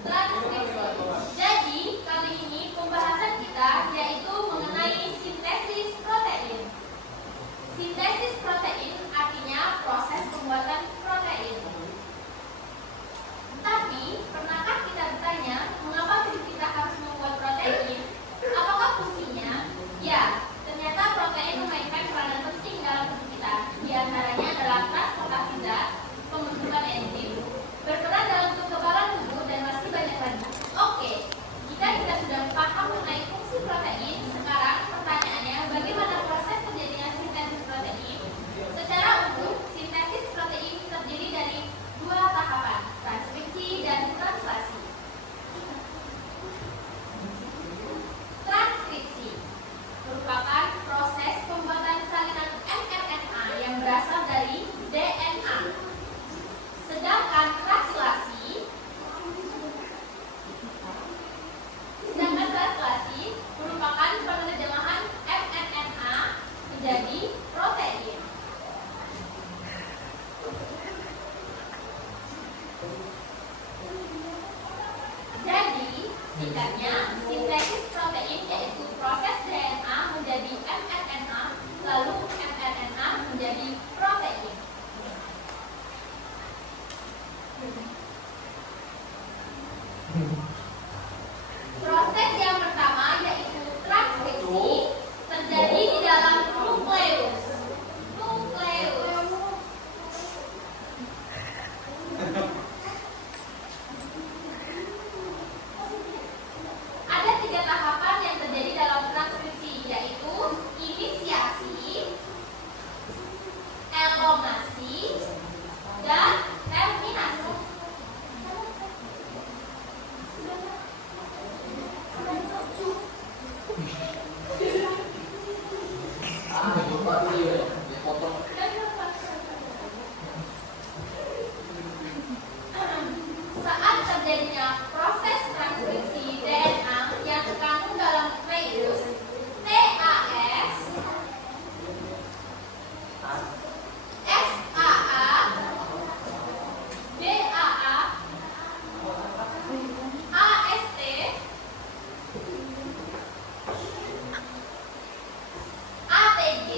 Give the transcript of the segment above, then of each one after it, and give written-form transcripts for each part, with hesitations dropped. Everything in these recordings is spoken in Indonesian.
Transkripsi. Jadi, kali ini pembahasan kita yaitu mengenai sintesis protein. Sintesis protein artinya proses pembuatan protein. Tapi, pernahkah kita bertanya, mengapa tubuh kita harus membuat protein? Apakah fungsinya? Ya, ternyata protein memainkan peranan penting dalam tubuh kita. Di antaranya adalah transportasi zat, pembentukan enzim, berperan dalam kekebalan tubuh, dan masih banyak lagi. Oke, jika kita sudah paham mengenai fungsi protein, sekarang pertanyaannya bagaimana proses terjadinya sintesis protein? Secara umum, sintesis protein terdiri dari dua tahapan, transkripsi dan translasi. Transkripsi merupakan proses pembuatan salinan mRNA yang berasal dari DNA. Sedangkan translasi merupakan penerjemahan mRNA menjadi protein. Jadi, singkatnya, sintesis protein yaitu proses DNA menjadi mRNA, lalu mRNA menjadi protein. Proses yang pertama yaitu transkripsi terjadi di dalam nukleus. Ada 3 tahapan yang terjadi dalam transkripsi, yaitu inisiasi, elongasi, dan terminasi. Saat terjadinya proses transkripsi DNA yang terkandung dalam nukleus, TAS, SAA, DAA, AST, ATG,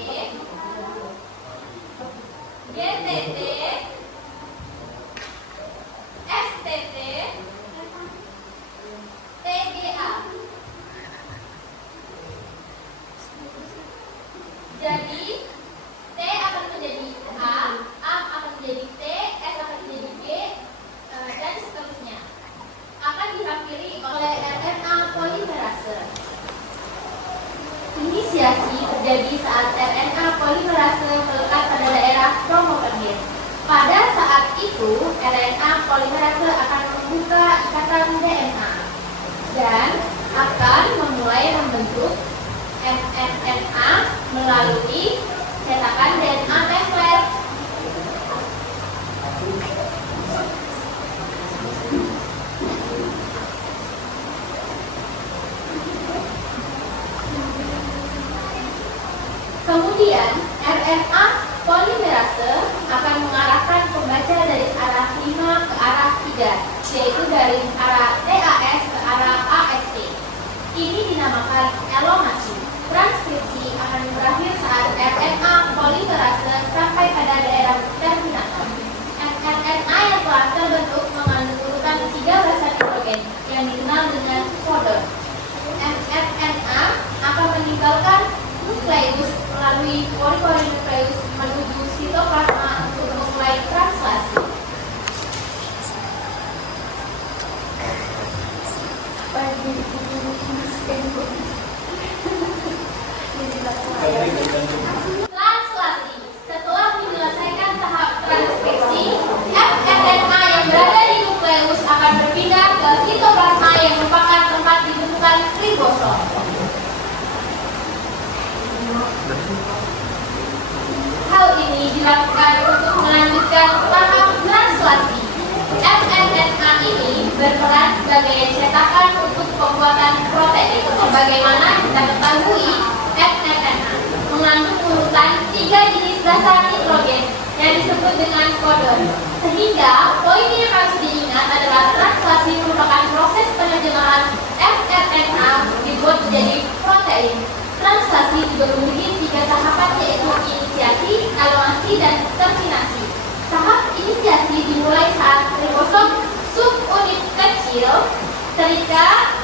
GTT, STT, TGA. Jadi, T akan menjadi A akan menjadi T, S akan menjadi G, dan seterusnya. Akan diakhiri oleh RNA polimerase. Inisiasi terjadi saat RNA polimerase melekat pada daerah kromoplatin. Pada saat itu, RNA polimerase akan membuka ikatan DNA dan akan memulai membentuk mRNA melalui cetakan DNA messenger. Kemudian, RNA polimerase akan mengarahkan pembaca dari arah 5 ke arah 3, yaitu dari arah TAS ke arah AST. Ini dinamakan elongasi. Transkripsi akan berakhir saat RNA polimerase sampai pada daerah terminator. mRNA yang telah terbentuk mengandung urutan 3 basa nitrogen yang dikenal dengan codon. mRNA akan meninggalkan nukleus melalui pori-pori nukleus menuju sitoplasma untuk memulai translasi. Translasi. Setelah menyelesaikan tahap transkripsi, mRNA yang berada di nukleus akan berpindah ke sitoplasma yang merupakan tempat dibentukan ribosom. Hal ini dilakukan untuk melanjutkan tahap translasi. mRNA ini berperan sebagai cetakan untuk pembuatan protein. Sebagaimana kita ketahui, mRNA mengandung urutan 3 jenis basa nitrogen yang disebut dengan kodon. Sehingga poin yang harus diingat adalah translasi merupakan protein. Translasi juga memiliki 3 tahapan, yaitu inisiasi, elongasi, dan terminasi. Tahap inisiasi dimulai saat ribosom subunit kecil terikat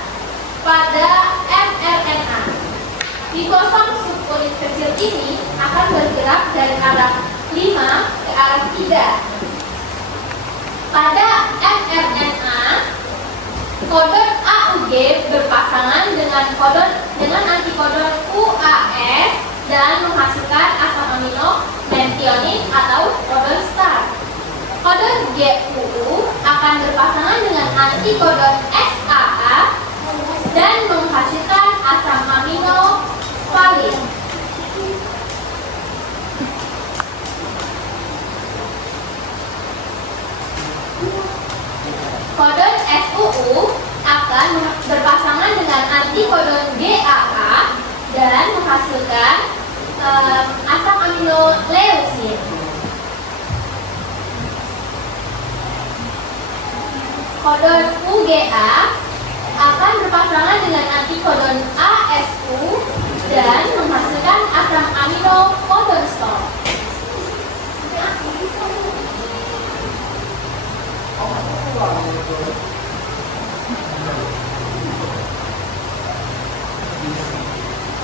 pada mRNA. Ribosom subunit kecil ini akan bergerak dari arah 5 ke arah 3. Pada mRNA, kodon AUG berpasangan dengan antikodon UAS dan menghasilkan asam amino mentionin atau kodon start. Kodon GUU akan berpasangan dengan antikodon SAA dan menghasilkan asam amino valin. Kodon SUU akan berpasangan dengan antikodon GAA dan menghasilkan asam amino leusin. Kodon UGA akan berpasangan dengan antikodon ASU dan menghasilkan asam amino kodon stop.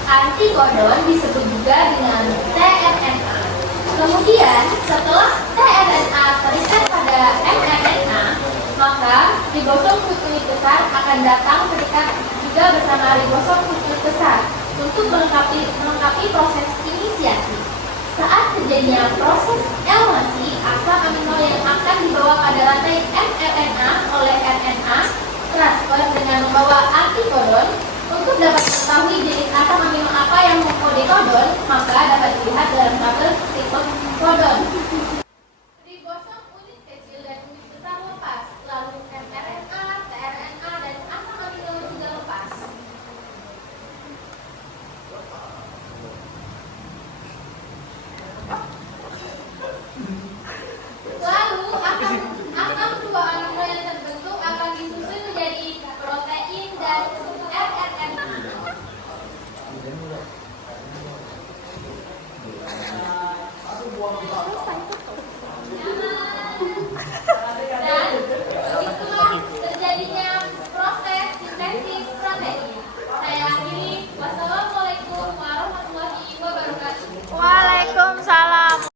Antikodon disebut juga dengan tRNA. Kemudian setelah tRNA terikat pada mRNA, maka ribosom subunit besar akan datang terikat juga bersama ribosom subunit besar untuk melengkapi proses inisiasi. Saat terjadinya proses elongasi, asam amino yang akan dibawa pada rantai mRNA oleh RNA transfer dengan membawa antikodon. Untuk dapat mengetahui jenis asam amino apa yang mengkode kodon,